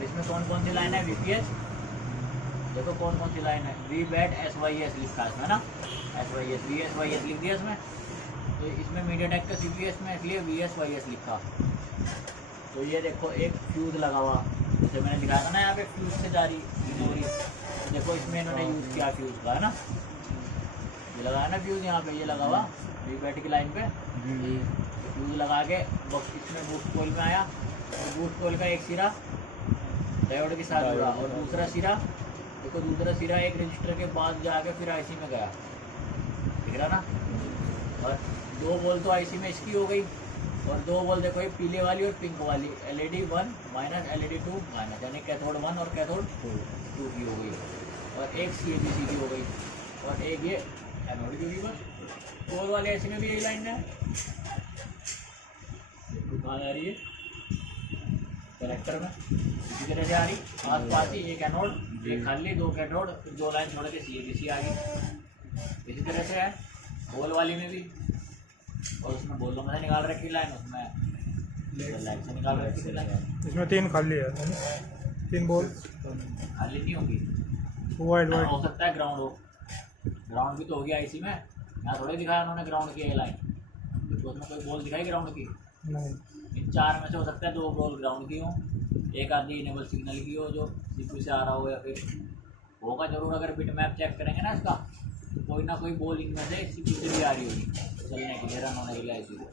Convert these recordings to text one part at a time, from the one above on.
और इसमें कौन कौन सी लाइन है? VPS, देखो कौन कौन सी लाइन है, VBAT SYS लिखा है इसमें ना, SYS VSYS लिख दिया इसमें। तो इसमें मीडियाटेक का CPS में इसलिए VSYS लिखा। तो ये देखो एक फ्यूज़ लगा हुआ, जैसे मैंने दिखाया था ना यहाँ पे फ्यूज़ से जा रही हो रही, देखो इसमें इन्होंने यूज़ किया फ्यूज़ का है ना, ये लगा है ना फ्यूज़ यहाँ पे, ये लगा हुआ VBAT की लाइन पे फ्यूज़ लगा के बस इसमें बूस्ट कोयल में आया, और बूस्ट कोयल का एक सिरा डायोड के साथ जुड़ा, और दूसरा सिरा देखो, दूसरा सिरा एक रजिस्टर के बाद जाके फिर IC में गया, दिख रहा ना। और 2 बॉल तो IC में इसकी हो गई, और 2 बॉल देखो ये पीले वाली और पिंक वाली, LED 1 माइनस LED 2 माइनस, यानी कैथोड 1 और कैथोड 2 की हो गई, और एक CABC की हो गई, और एक ये एनोड की होगी। बस कोर वाले IC में भी यही लाइन है, कहाँ जा रही है? कनेक्टर में इसी तरह से आ रही, आस पास ही एक एनोड, एक खाली, 2 कैथोड, फिर 2 लाइन छोड़ के CABC आ गई। इसी तरह से है बॉल वाली में भी, और उसमें बॉलों में से निकाल रखी लाइन, उसमें लाइन से निकाल रखी थी लाइन। इसमें 3 खाली है, 3 बॉल खाली नहीं होगी, वाइड वाइड हो सकता है ग्राउंड हो, ग्राउंड भी तो होगी IC में, यहाँ थोड़े दिखाया उन्होंने ग्राउंड की लाइन, तो उसमें कोई बॉल दिखाई ग्राउंड की नहीं। इन 4 में से हो सकता है 2 बॉल ग्राउंड की हो, एक आधी इनेबल सिग्नल की हो जो CPU से आ रहा हो, या फिर होगा जरूर। अगर बिट मैप चेक करेंगे ना इसका, तो कोई ना कोई बॉल इनमें से CPU से भी आ रही होगी चलने के लिए, रन होने के लिए IC को।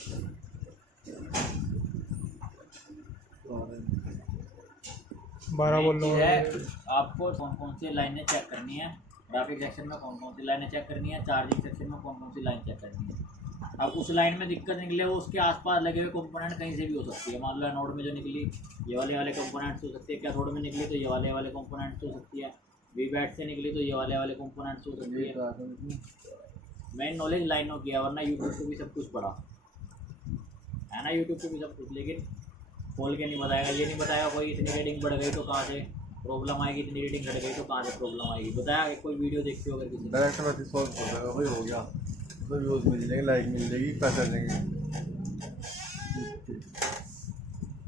12 बॉल है आपको कौन कौन सी लाइनें चेक करनी है, ग्राफिक सेक्शन में कौन कौन सी लाइनें चेक करनी है, चार्जिंग सेक्शन में कौन कौन सी लाइन चेक करनी है। अब उस लाइन में दिक्कत निकले वो उसके आसपास लगे हुए कंपोनेंट कहीं से भी हो सकती है। मान लो नोड में जो निकली ये वाले कंपोनेंट्स हो सकती है, कैथोड में निकली तो ये वाले कंपोनेंट्स हो सकती है, VBAT से निकली तो ये वाले कंपोनेंट्स हो सकती है। मेन नॉलेज लाइनों की है, वरना यूट्यूब को भी सब कुछ पढ़ा है ना, यूट्यूब को भी सब कुछ, लेकिन खोल के नहीं बताएगा, ये नहीं बताएगा कोई इतनी रेटिंग बढ़ गई तो कहाँ से प्रॉब्लम आएगी, इतनी रेटिंग घट गई तो कहाँ से प्रॉब्लम आएगी, बताया कोई वीडियो देखते हो अगर किसी डायरेक्ट मैसेज सॉल्व हो जाएगा, वही हो गया, तो व्यूज़ मिल जाएंगे, लाइक मिल जाएगी, पैसे आ जाएंगे।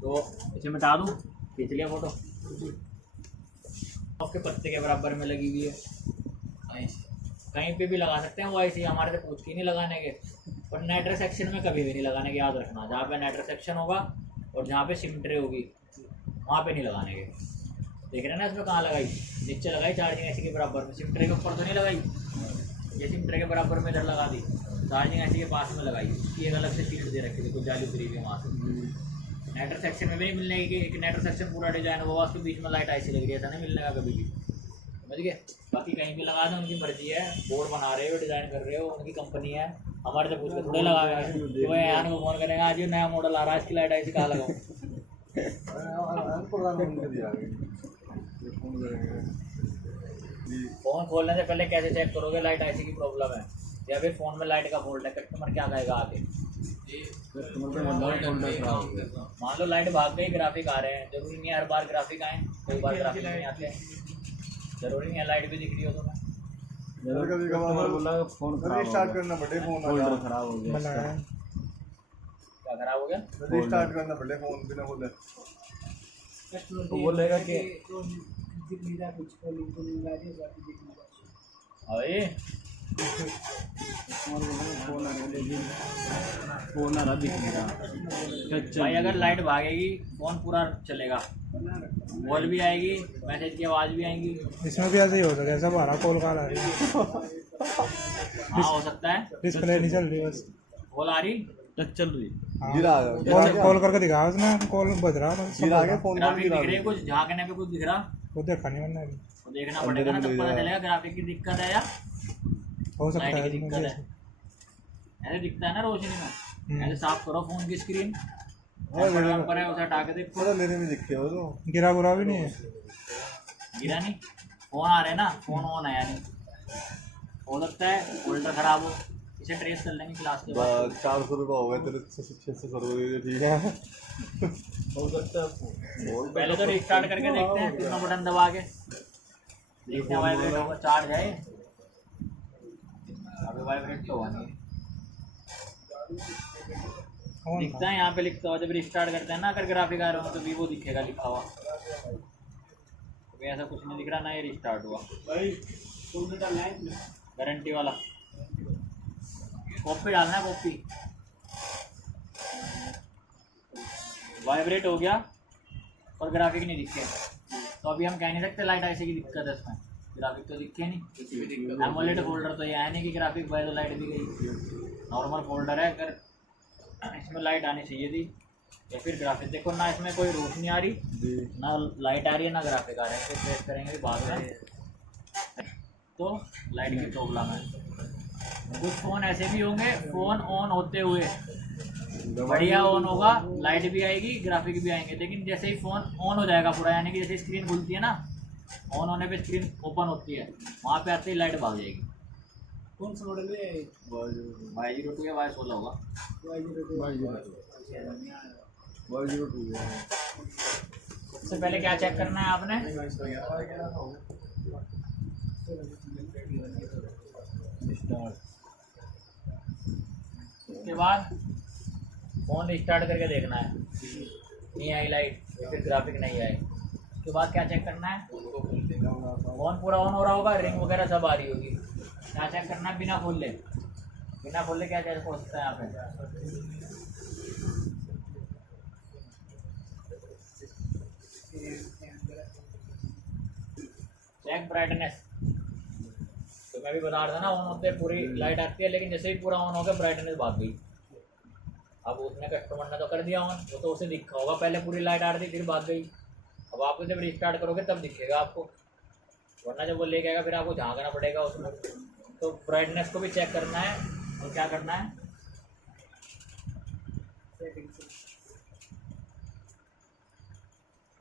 तो इसे मिटा दूँ, खींच लिया फोटो, उसके पत्ते के बराबर में लगी हुई है, कहीं पे भी लगा सकते हैं वो IC, हमारे से पूछ के नहीं लगाने के, पर नेटर सेक्शन में कभी भी नहीं लगाने के, याद रखना। जहाँ पे नेटर सेक्शन होगा और जहाँ पे सिम ट्रे होगी वहाँ पे नहीं लगाने के। देख रहे हैं ना इसमें कहाँ लगाई, नीचे लगाई चार्जिंग IC के बराबर में, सिम ट्रे के ऊपर तो नहीं लगाई, ये सिम ट्रे के बराबर में इधर लगा दी, चार्जिंग IC के पास में लगाई, इसकी एक अलग से शीट दे रखी थी, कुछ जाली उतरी हुई वहाँ से। नेटर सेक्शन में भी नहीं मिलने की, एक नेटर सेक्शन पूरा डिजाइन होगा, उसके बीच में लाइट IC लग रही है, ऐसा नहीं मिलने का कभी भी, समझ गए। बाकी कहीं भी लगा दें उनकी मर्जी है, बोर्ड बना रहे हो, डिज़ाइन कर रहे हो, उनकी कंपनी है, हमारे से पूछ के थोड़े लगा तो यार को फोन करेंगे आज ये नया मॉडल आ रहा है, इसकी लाइट IC कहाँ लगाऊँ। फ़ोन खोलने से पहले कैसे चेक करोगे लाइट IC की प्रॉब्लम है, या फिर फ़ोन में लाइट का फॉल्ट है, कस्टमर क्या कहेगा आगे। मान लो लाइट भाग गई, ग्राफिक आ रहे हैं, जरूरी नहीं है हर बार ग्राफिक आए, कई बार ग्राफिक नहीं आते हैं, जरूरी नहीं है लाइट भी दिख रही हो तो कभी कभार बोला फोन स्टार्ट करना पड़े, फोन खराब हो गया, क्या खराब हो गया, स्टार्ट करना पड़े फोन बिना बोले, तो बोलेगा कि अरे फोन आ रहा दिख नहीं रहा भाई, अगर लाइट भागेगी फ़ोन पूरा चलेगा, कॉल भी आएगी, मैसेज की आवाज़ भी आएंगी। इसमें भी ऐसे ही हो सकता है, सब आ रहा कॉल आ रही है। हाँ हो सकता है, डिस्प्ले नहीं चल रही, बस कॉल आ रही, टच चल रही, कॉल करके दिखा, उसमें कॉल बज रहा है, फोन ग्राफिक दिख रही है, कुछ झाँकने पे कुछ दिख रहा, वो देखा नहीं मैंने, तो देखना पड़ेगा ना, तब पता चलेगा ग्राफिक की दिक्कत है या हो सकता लाइट है की दिक्कत है। ऐसे दिखता है ना रोशनी में, ऐसे साफ करो फोन की स्क्रीन, नंबर है उसे हटा के देखो, मेरे में दिखे हो तो गिरा बुरा भी नहीं है, गिरा नहीं, फोन आ रहे ना, फोन ऑन है यानी, हो सकता है होल्डर खराब हो, इसे ट्रेस कर लेंगे क्लास के बाद। 400 रुपये हो गए तेरे, 600 रुपये, ठीक है हो सकता है। पहले तो रिस्टार्ट करके देखते हैं, तीनों बटन दबा के देखते हैं वाइब्रेट होगा, चार्ज है, अभी वाइब्रेट तो हुआ नहीं, दिखता है यहाँ पे लिखता हुआ, जब रिस्टार्ट करते हैं ना, अगर ग्राफिक आ रहा हो तो वीवो दिखेगा लिखा हुआ, ऐसा कुछ नहीं दिख रहा ना, ये रिस्टार्ट हुआ भाई फुल मीटर लाइन गारंटी वाला। कॉपी डालना है, कॉपी। वाइब्रेट हो गया और ग्राफिक नहीं दिखे, तो अभी हम कह नहीं सकते लाइट ऐसे की दिक्कत है इसमें, ग्राफिक तो दिखे नहीं। एमोलेड फोल्डर तो ये है नहीं कि ग्राफिक बाय तो लाइट भी गई, नॉर्मल फोल्डर है। अगर इसमें लाइट आनी चाहिए थी या फिर ग्राफिक, देखो ना इसमें कोई रोशनी आ रही, ना लाइट आ रही है, ना ग्राफिक आ रहे हैं। फिर टेस्ट करेंगे बाद में, तो लाइट की प्रॉब्लम है। कुछ फ़ोन ऐसे भी होंगे, फ़ोन ऑन होते हुए बढ़िया ऑन होगा, लाइट भी आएगी, ग्राफिक भी आएंगे, लेकिन जैसे ही फ़ोन ऑन हो जाएगा पूरा, यानी कि जैसे स्क्रीन खुलती है ना, ऑन होने पे स्क्रीन ओपन होती है, वहाँ पे आते ही लाइट भाग जाएगी। कौन सा मॉडल है? Y02 या Y16 होगा। Y02 सबसे पहले क्या चेक करना है आपने, उसके बाद फ़ोन स्टार्ट करके देखना है, नहीं आई लाइट या फिर ग्राफिक नहीं आए। उसके बाद क्या चेक करना है, फ़ोन पूरा ऑन हो रहा होगा, रिंग वगैरह सब आ रही होगी। क्या चेक करना है, बिना खोले क्या चेक हो सकता है यहाँ पे। चेक ब्राइटनेस, तो मैं भी बता रहा था ना, ऑन होते पूरी लाइट आती है, लेकिन जैसे ही पूरा ऑन हो गया ब्राइटनेस भाग गई। अब उसने कस्टमर ने तो कर दिया ऑन, वो तो उसे दिखा होगा पहले पूरी लाइट आ रही थी, फिर भाग गई। अब आप जब रिस्टार्ट करोगे तब दिखेगा आपको, वरना जब वो लेके आएगा फिर आपको झांकना पड़ेगा उसमें। तो ब्राइटनेस को भी चेक करना है, और क्या करना है,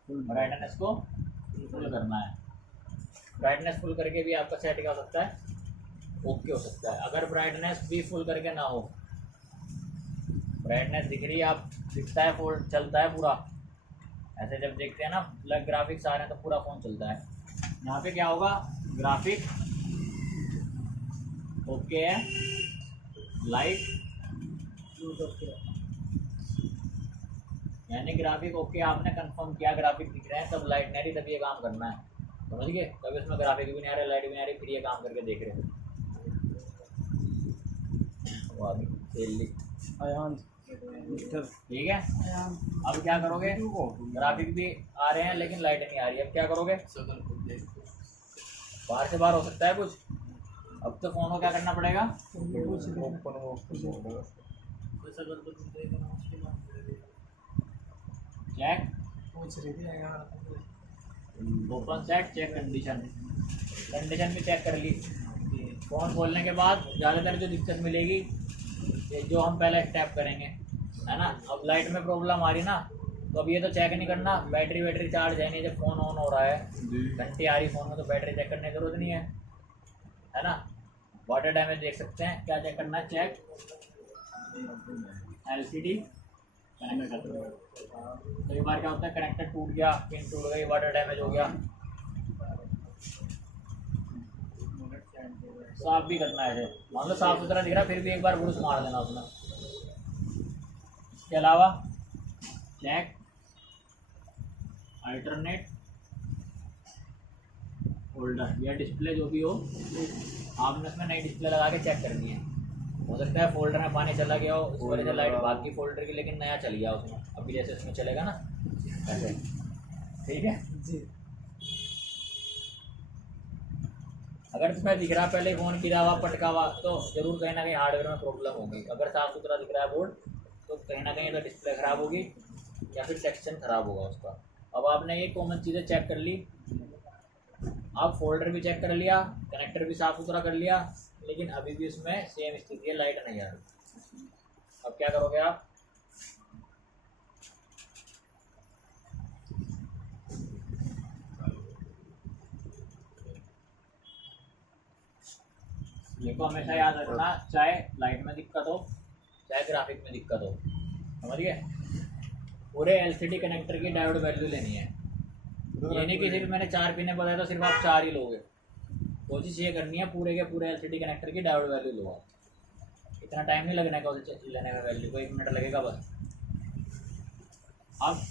ब्राइटनेस को फुल करना है। ब्राइटनेस फुल करके भी आपका सेट क्या हो सकता है, ओके हो सकता है। अगर ब्राइटनेस भी फुल करके ना हो, ब्राइटनेस दिख रही है, आप दिखता है फोन चलता है पूरा, ऐसे जब देखते हैं ना ब्लैक ग्राफिक्स आ रहे हैं तो पूरा फ़ोन चलता है। यहाँ पे क्या होगा, ग्राफिक ओके है, लाइट यानी ग्राफिक ओके, आपने कंफर्म किया ग्राफिक दिख रहे हैं, तब लाइट नहीं रही, तब ये काम करना है, समझ गए। तब इसमें ग्राफिक भी नहीं आ रहा, लाइट भी नहीं आ रही, फिर ये काम करके देख रहे हैं। ठीक है, अब क्या करोगे, ग्राफिक भी आ रहे हैं लेकिन लाइट नहीं आ रही, अब क्या करोगे, बाहर से बाहर हो सकता है कुछ। अब तो फ़ोन को क्या करना पड़ेगा, check open set, check condition भी चेक कर ली। फ़ोन खोलने के बाद ज़्यादातर जो दिक्कत मिलेगी, ये जो हम पहले स्टेप करेंगे, है ना। अब लाइट में प्रॉब्लम आ रही ना, तो अब ये तो चेक नहीं करना, बैटरी चार्ज है नहीं, जब फ़ोन ऑन हो रहा है, घंटी आ रही फ़ोन में, तो बैटरी चेक करने की ज़रूरत नहीं है ना। वाटर डैमेज देख सकते हैं, क्या चेक करना है, चेक LCD कनेक्टर। कई बार क्या होता है, कनेक्टर टूट गया, पिन टूट गई, वाटर डैमेज हो गया, साफ भी करना है। मान लो साफ सुथरा दिख रहा, फिर भी एक बार ब्रश मार देना उसमें। इसके अलावा चेक अल्टरनेट होल्डर या डिस्प्ले, जो भी हो आपने उसमें नई डिस्प्ले लगा के चेक करनी है। हो सकता है फोल्डर में पानी चला गया हो, उस वजह से लाइट भाग गई फोल्डर की, लेकिन नया चल गया उसमें, अभी जैसे उसमें चलेगा ना ऐसे, ठीक है जी। अगर तुम्हें दिख रहा पहले फ़ोन गिरा हुआ पटका हुआ, तो ज़रूर कहीं ना कहीं हार्डवेयर में प्रॉब्लम होगी। अगर साफ़ सुथरा दिख रहा है बोर्ड, तो कहीं ना कहीं तो डिस्प्ले ख़राब होगी या फिर सेक्शन ख़राब होगा उसका। अब आपने ये कॉमन चीज़ें चेक कर ली, आप फोल्डर भी चेक कर लिया, कनेक्टर भी साफ़ सुथरा कर लिया, लेकिन अभी भी उसमें सेम स्थिति है, लाइट नहीं आ रही। अब क्या करोगे आप, ये को हमेशा याद रखना, चाहे लाइट में दिक्कत हो चाहे ग्राफिक में दिक्कत हो, समझ गए। पूरे LCD कनेक्टर की डायोड वैल्यू लेनी है, ये नहीं कि सिर्फ मैंने 4 पिने बताया तो सिर्फ आप 4 ही लोगे। कोशिश ये करनी है पूरे के पूरे LCD कनेक्टर की डायोड वैल्यू लो आप। इतना टाइम नहीं लगने का उसे लेने में, वैल्यू को 1 मिनट लगेगा बस। अब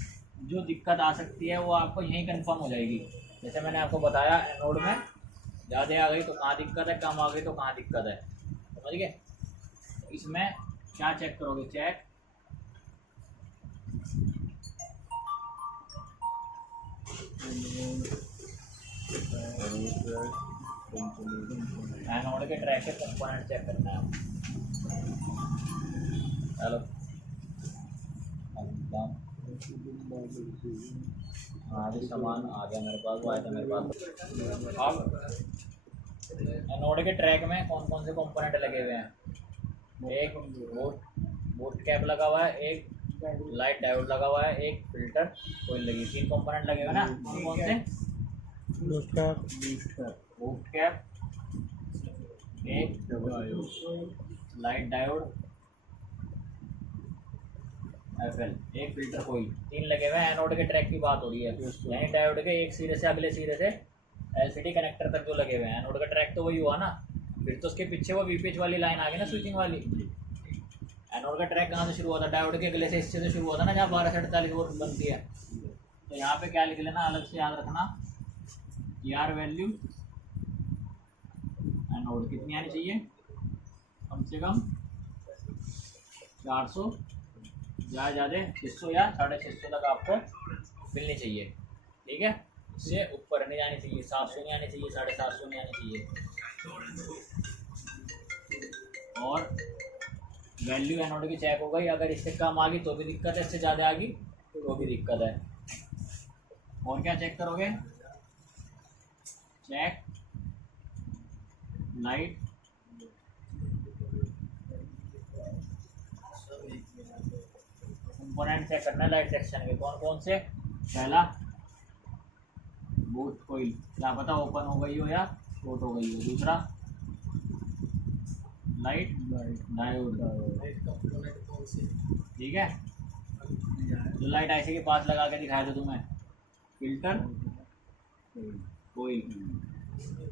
जो दिक्कत आ सकती है वो आपको यहीं कंफर्म हो जाएगी। जैसे मैंने आपको बताया एनोड में ज़्यादा आ गई तो कहाँ दिक्कत है, कम आ गई तो कहाँ दिक्कत है, समझ गए। इसमें क्या चेक करोगे, चेक एनोड के ट्रैक के कंपोनेंट चेक करना है आपको। चलो आगे सामान आ गया मेरे पास, वो आया था मेरे पास। अब एनोड के ट्रैक में कौन कौन से कंपोनेंट लगे हुए हैं, एक बूस्ट कैप लगा हुआ है, एक लाइट डायोड लगा हुआ है, एक फिल्टर कोई लगी, 3 कंपोनेंट लगे हुए ना। कौन कौन से, बूस्ट कैप, बूस्ट कैप, एक लाइट डायोड एफएल, एक फिल्टर कोई, 3 लगे हुए हैं। एनोड के ट्रैक की बात हो रही है, यानी डायोड के एक सिरे से अगले सिरे से एलसीडी कनेक्टर तक जो लगे हुए हैं। एनोड का ट्रैक तो वही हुआ ना, फिर तो उसके पीछे वो वीपीएच वाली लाइन आ गई ना, स्विचिंग वाली। एनोड का ट्रैक कहाँ से शुरू हुआ था, डायोड के अगले से हिस्से से शुरू हुआ था ना, जहाँ 12 से 48 वोल्ट बनती है। तो यहाँ पे क्या लिख लेना, अलग से याद रखना, आर वैल्यू एनोड कितनी आनी चाहिए, कम से कम 400 ज़्यादा 600 या 650 तक आपको मिलनी चाहिए, ठीक है। इससे ऊपर नहीं जानी चाहिए, 700 नहीं आनी चाहिए, 750 नहीं आनी चाहिए। और वैल्यू एनोड की चेक हो गई, अगर इससे कम आ गई तो भी दिक्कत है, इससे ज़्यादा आ गई तो भी दिक्कत है। और क्या चेक करोगे, चेक लाइट कंपोनेंट चेक करना है लाइट सेक्शन के, कौन कौन से। पहला बूस्ट कोइल, क्या पता ओपन हो गई हो या शॉर्ट हो गई हो। दूसरा लाइट डायोड, ठीक है, जो लाइट ऐसे के पास लगा के दिखाया था तुम्हें, फिल्टर कोइल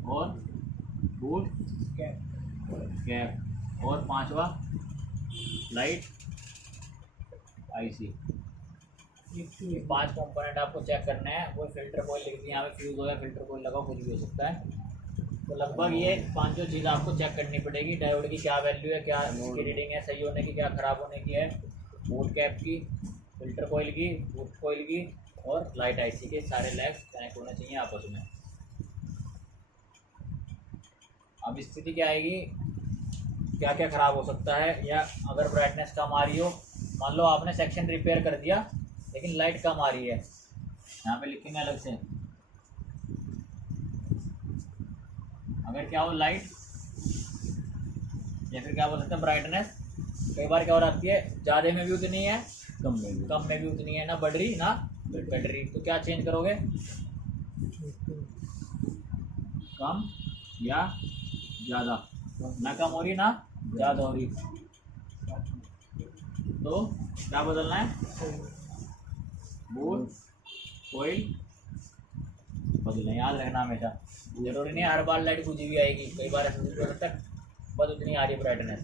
और बूस्ट कैप, और 5वां लाइट आईसी। 5 कंपोनेंट आपको चेक करने हैं। वो फिल्टर कोइल लिख दिया, यहाँ पे फ्यूज हो या फिल्टर कोइल लगाओ, कुछ भी हो सकता है। तो लगभग ये 5 चीज़ आपको चेक करनी पड़ेगी। डायोड की क्या वैल्यू है, क्या इसकी रीडिंग है, सही होने की, क्या खराब होने की है, बूट कैप की, फिल्टर कोइल की, बूट कोइल की, और लाइट आईसी के सारे लेग्स कनेक्ट होने चाहिए आपस में। अब स्थिति क्या आएगी, क्या क्या खराब हो सकता है, या अगर ब्राइटनेस कम आ रही हो, मान लो आपने सेक्शन रिपेयर कर दिया लेकिन लाइट कम आ रही है, यहाँ पे लिखेंगे अलग से। अगर क्या हो लाइट, या फिर क्या बोल सकते हैं ब्राइटनेस, कई बार क्या हो जाती है, ज़्यादा में भी उतनी है, कम में भी उतनी है, ना बढ़ रही ना घट रही। तो क्या चेंज करोगे, कम या ज़्यादा, ना कम हो रही ना ज़्यादा हो रही, तो क्या बदलना है, बूट कोइल बदलना है। याद रखना हमेशा, जरूरी नहीं हर बार लाइट कुछ भी आएगी, कई बार ऐसा तक बस उतनी आ रही है ब्राइटनेस,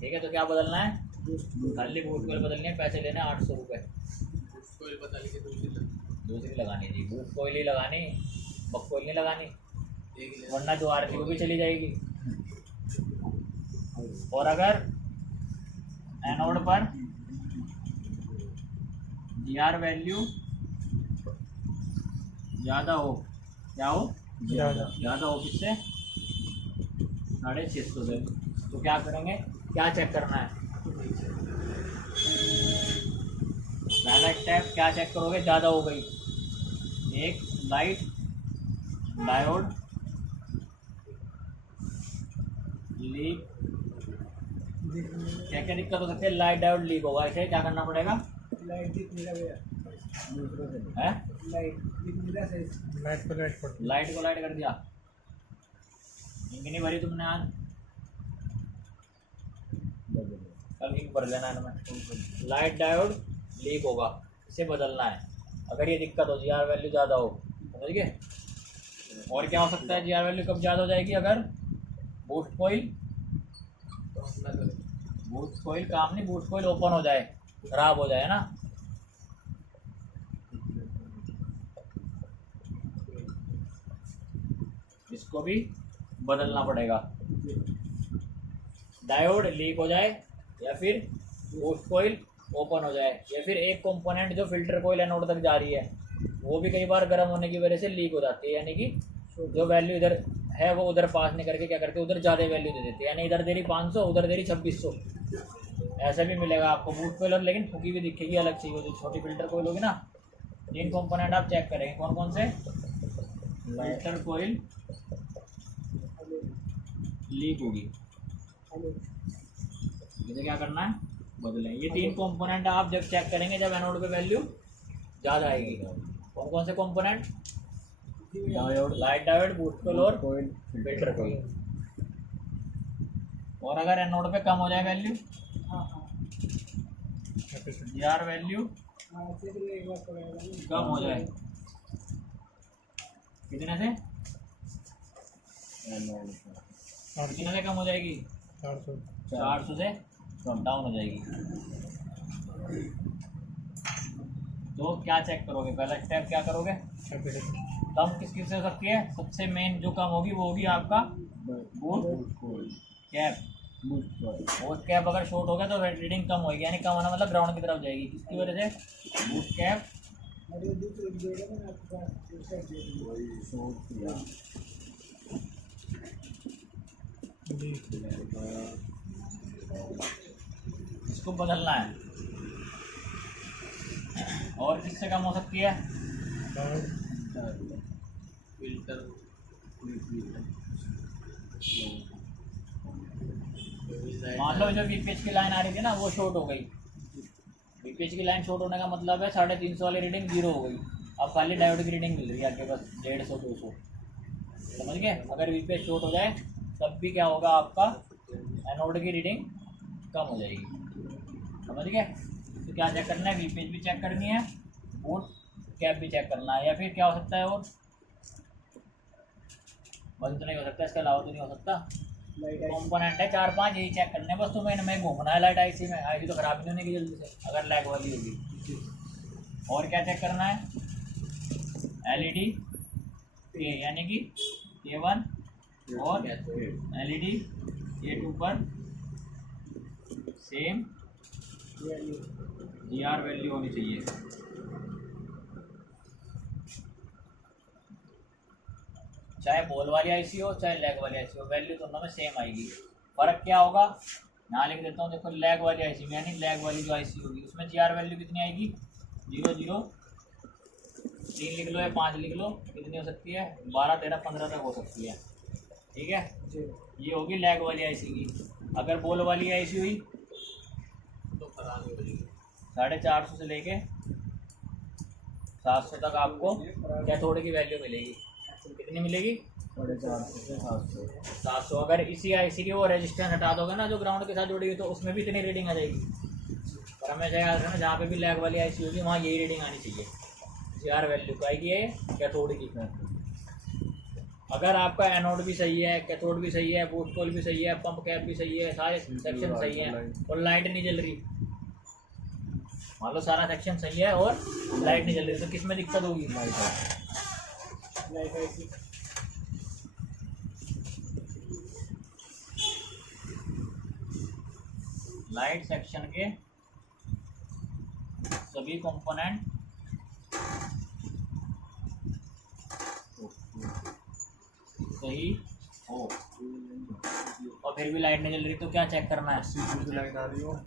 ठीक है। तो क्या बदलना है, खाली बूट कोइल बदलनी है, पैसे लेने 800 रुपये। दूसरी लगानी जी, बूट कोइल ही लगानी, बक कोइल नहीं लगानी, वरना जो आरसी को भी चली जाएगी। और अगर एनोड पर जीआर वैल्यू ज़्यादा हो, क्या हो, ज़्यादा हो, किससे, 650 से, तो क्या करेंगे, क्या चेक करना है, पहला स्टेप क्या चेक करोगे, ज़्यादा हो गई, एक लाइट डायोड लीक, क्या क्या दिक्कत हो सकती है, लाइट डायोड लीक होगा, इसे क्या करना पड़ेगा, लाइट दिख नहीं रहा है, लाइट को लाइट कर दिया, इंक नहीं भरी तुमने आज, कल इंक भर लेना है तुम्हें। लाइट डायोड लीक होगा, इसे बदलना है अगर ये दिक्कत हो, जीआर वैल्यू ज़्यादा हो, समझ गए। और क्या हो सकता है, जीआर वैल्यू कब ज़्यादा हो जाएगी, अगर बूस्ट कोइल काम नहीं, बूस्ट कोइल ओपन हो जाए, खराब हो जाए ना, इसको भी बदलना पड़ेगा। डायोड लीक हो जाए या फिर बूस्ट कॉइल ओपन हो जाए या फिर एक कंपोनेंट जो फिल्टर कॉइल एनोड तक जा रही है वो भी कई बार गर्म होने की वजह से लीक हो जाती है, यानी कि जो वैल्यू इधर है वो उधर पास नहीं करके क्या करते हैं उधर ज़्यादा वैल्यू दे देते हैं, यानी इधर दे रही 500 उधर दे रही 2600, ऐसा भी मिलेगा आपको बूस्ट कॉइल और लेकिन फूकी भी दिखेगी अलग चाहिए होती, छोटी फिल्टर कॉइल होगी ना। 3 कंपोनेंट आप चेक करेंगे कौन कौन से। फिल्टर कॉइल लीक होगी, इसे क्या करना है बदलें। ये 3 कंपोनेंट आप जब चेक करेंगे जब एनोड पे वैल्यू ज़्यादा आएगी। कौन कौन से component? Diode, light diode, boost coil और फिल्टर कॉइल। और अगर एनोड पे कम हो जाए वैल्यू, यार वैल्यू कम हो जाए कितने से? कितने से कम हो जाएगी? 400 से डाउन हो जाएगी। तो क्या चेक करोगे? पहला स्टेप क्या करोगे? कम किस किस से हो सकती है? सबसे मेन जो कम होगी वो होगी आपका बूस्ट कैप। बूस्ट कैप अगर शॉर्ट हो गया तो रीडिंग कम होगी, यानी कम होना मतलब ग्राउंड की तरफ जाएगी। किसकी वजह से? बूस्ट कैप इसको बदलना है। और किससे कम हो सकती है? फिल्टर मान लो जो वीपीएच की लाइन आ रही थी ना वो शॉर्ट हो गई। वीपीएच की लाइन शॉर्ट होने का मतलब है 350 वाली रीडिंग 0 हो गई। अब खाली डायोड की रीडिंग मिल रही है आपके पास 150-200, समझ गए? अगर वीपीएच शॉर्ट हो जाए तब भी क्या होगा आपका एनोड की रीडिंग कम हो जाएगी, समझ गए? तो क्या चेक करना है? वीपीएच भी चेक करनी है, बूट कैप भी चेक करना है, या फिर क्या हो सकता है और बंद तो नहीं हो सकता, इसके अलावा तो नहीं हो सकता। कंपोनेंट है 4-5 यही चेक करने हैं बस। तुम्हें इनमें घूमना है लाइट आईसी में, आईसी तो खराब नहीं होने की जल्दी से अगर लैग वाली होगी। और क्या चेक करना है? एलईडी के यानी कि K1 और एलईडी K2 पर सेम GR वैल्यू होनी चाहिए। चाहे बॉल वाली आईसी हो चाहे लैग वाली आईसी हो, वैल्यू दोनों में सेम आएगी। फ़र्क क्या होगा? यहाँ लिख देता हूँ, देखो लैग वाली आईसी में यानी लैग वाली जो आईसी होगी उसमें GR वैल्यू कितनी आएगी? 0 0 3 लिख लो या 5 लिख लो, कितनी हो सकती है? 12 13 15 तक हो सकती है, ठीक है? ये होगी लैग वाली आईसी की। अगर बॉल वाली आईसी हुई तो 450 से लेके 700 तक आपको कैथोड की वैल्यू मिलेगी। कितनी मिलेगी? 450 से 700। अगर इसी आईसी की वो रेजिस्टेंस हटा दोगे ना जो ग्राउंड के साथ जुड़ी हुई तो उसमें भी इतनी रीडिंग आ जाएगी। पर हमेशा याद रखना जहाँ पे भी लैग वाली आईसी होगी वहाँ यही रीडिंग आनी चाहिए। GR वैल्यू का आएगी ये कैथोड की। अगर आपका एनोड भी सही है, कैथोड भी सही है, बूस्ट कॉइल भी सही है, पंप कैप भी सही है, सारे सेक्शन सही हैं और लाइट नहीं जल रही, मान लो सारा सेक्शन सही है और लाइट नहीं जल रही, तो किस में दिक्कत होगी? लाइट सेक्शन के सभी कंपोनेंट सही हो और फिर भी लाइट नहीं जल रही तो क्या चेक करना है? सीपीयू लाइट आ रही हो,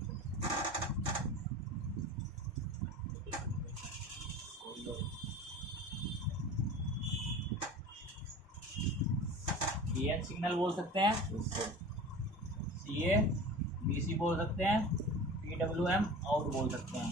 EN सिग्नल बोल सकते हैं, CA BC बोल सकते हैं, PWM आउट बोल सकते हैं।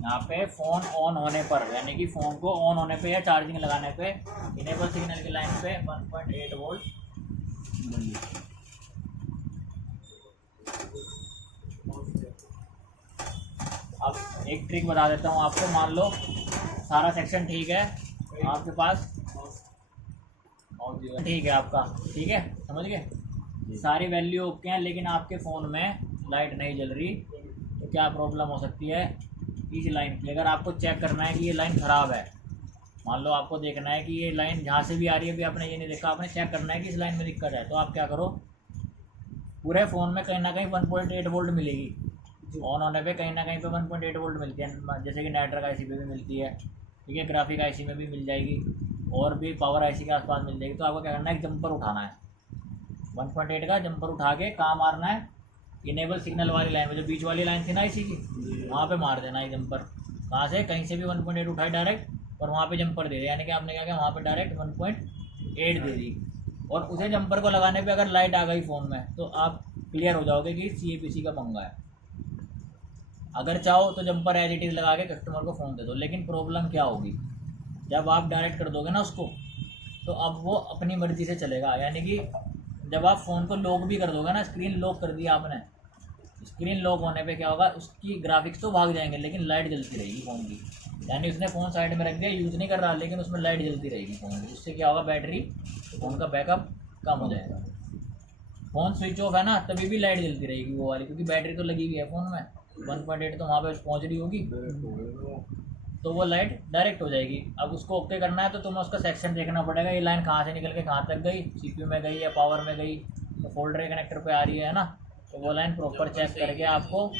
यहाँ पे फ़ोन ऑन होने पर यानी कि फ़ोन को ऑन होने पे या चार्जिंग लगाने पे इनेबल सिग्नल की लाइन पे 1.8 वोल्ट। अब एक ट्रिक बता देता हूँ आपको। मान लो सारा सेक्शन ठीक है आपके पास, ठीक है आपका, ठीक है, समझ गए? सारी वैल्यू ओके हैं, लेकिन आपके फ़ोन में लाइट नहीं जल रही तो क्या प्रॉब्लम हो सकती है इस लाइन की। अगर आपको चेक करना है कि ये लाइन ख़राब है, मान लो आपको देखना है कि ये लाइन जहाँ से भी आ रही है, अभी आपने ये नहीं देखा, आपने चेक करना है कि इस लाइन में दिक्कत है, तो आप क्या करो, पूरे फ़ोन में कहीं ना कहीं 1.8 वोल्ट मिलेगी। ऑन होने पे कहीं ना कहीं पे 1.8 वोल्ट मिलती है, जैसे कि नेटवर्क आईसी पे भी मिलती है, ठीक है, ग्राफिक आईसी में भी मिल जाएगी और भी पावर आईसी के आसपास मिल जाएगी। तो आपको क्या करना है, एक जंपर उठाना है, 1.8 का जंपर उठा के कहाँ मारना है, इनेबल सिग्नल वाली लाइन में, जो बीच वाली लाइन थी ना आईसी की, वहाँ पे मार देना है जंपर। कहाँ से, कहीं से भी 1.8 उठाए डायरेक्ट और वहाँ पे जंपर दे दिया, यानी कि आपने क्या किया, वहाँ पे डायरेक्ट 1.8 दे दी। और उसे जंपर को लगाने पे अगर लाइट आ गई फ़ोन में तो आप क्लियर हो जाओगे कि CAPC का पंगा है। अगर चाहो तो जंपर एज इट इज़ लगा के कस्टमर को फ़ोन दे दो, लेकिन प्रॉब्लम क्या होगी, जब आप डायरेक्ट कर दोगे ना उसको, तो अब वो अपनी मर्ज़ी से चलेगा। यानी कि जब आप फ़ोन को लॉक भी कर दोगे ना, स्क्रीन लॉक कर दिया आपने, स्क्रीन लॉक होने पे क्या होगा, उसकी ग्राफिक्स तो भाग जाएंगे लेकिन लाइट जलती रहेगी फ़ोन की। यानी उसने फ़ोन साइड में रख दिया, यूज़ नहीं कर रहा, लेकिन उसमें लाइट जलती रहेगी फ़ोन की। उससे क्या होगा, बैटरी, फ़ोन का बैकअप कम हो जाएगा। फ़ोन स्विच ऑफ है ना, तभी भी लाइट जलती रहेगी वो वाली, क्योंकि बैटरी तो लगी हुई है फ़ोन में, 1.8 तो वहाँ पे पहुँच रही होगी, तो वो लाइट डायरेक्ट हो जाएगी। अब उसको ओके करना है तो तुम्हें उसका सेक्शन देखना पड़ेगा, ये लाइन कहाँ से निकल के कहाँ तक गई, CPU में गई या पावर में गई, तो फोल्डर कनेक्टर पे आ रही है ना, तो वो लाइन प्रॉपर चेक करके आपको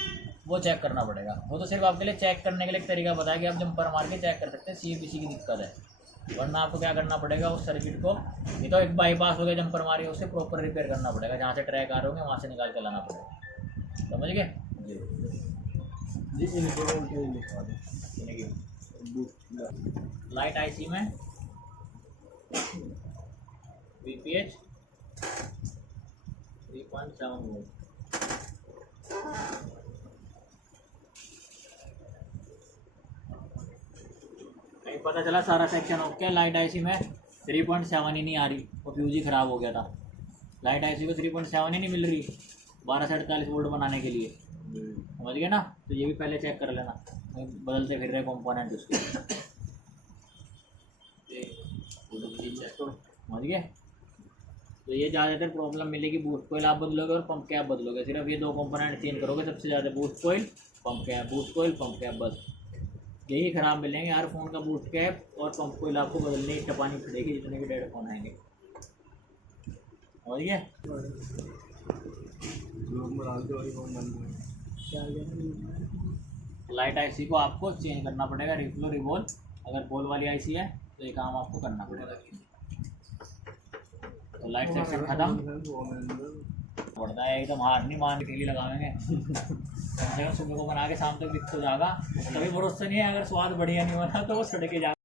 वो चेक करना पड़ेगा। वो तो सिर्फ आपके लिए चेक करने के लिए एक तरीका बताया कि आप जंपर मार के चेक कर सकते हैं CAPC की दिक्कत है, वरना आपको क्या करना पड़ेगा, उस सर्किट को, ये तो एक बाईपास हो गया जंपर मारी, उसे प्रॉपर रिपेयर करना पड़ेगा, जहाँ से ट्रैक आ रहे होंगे वहाँ से निकाल के लाना पड़ेगा। समझ गए जी। लाइट आईसी में VPH 3.7 वोल्ट, कहीं पता चला सारा सेक्शन ओके, लाइट आईसी में 3.7 ही नहीं आ रही, वो फ्यूज ही ख़राब हो गया था। लाइट आईसी को 3.7 ही नहीं मिल रही 12 से 48 वोल्ट बनाने के लिए, समझ गए ना। तो ये भी पहले चेक कर लेना, बदलते फिर रहे कंपोनेंट उसके, समझ गए। तो ये ज़्यादातर प्रॉब्लम मिलेगी, बूस्ट कोयल आप बदलोगे और पंप कैप बदलोगे, सिर्फ ये दो कंपोनेंट चेंज करोगे सबसे ज़्यादा, बूस्ट कोयल पंप कैप, बूस्ट कोयल पंप कैप, बस यही ख़राब मिलेंगे हर फ़ोन का। बूस्ट कैप और पंप कोयल आपको बदलने की टपानी पड़ेगी जितने भी डेढ़ फ़ोन आएंगे, समझ गए। लाइट आईसी को आपको चेंज करना पड़ेगा, रिफ्लो रिवॉल्व, अगर बॉल वाली आईसी है तो ये काम आपको करना पड़ेगा। तो लाइट सेक्शन खत्म पड़ता है, एकदम हार नहीं मान के लिए लगाएंगे, कम से कम सुबह को बना के शाम तक दिख तो जाएगा। कभी भरोसा नहीं है, अगर स्वाद बढ़िया नहीं बना तो वो सड़ के जाएगा।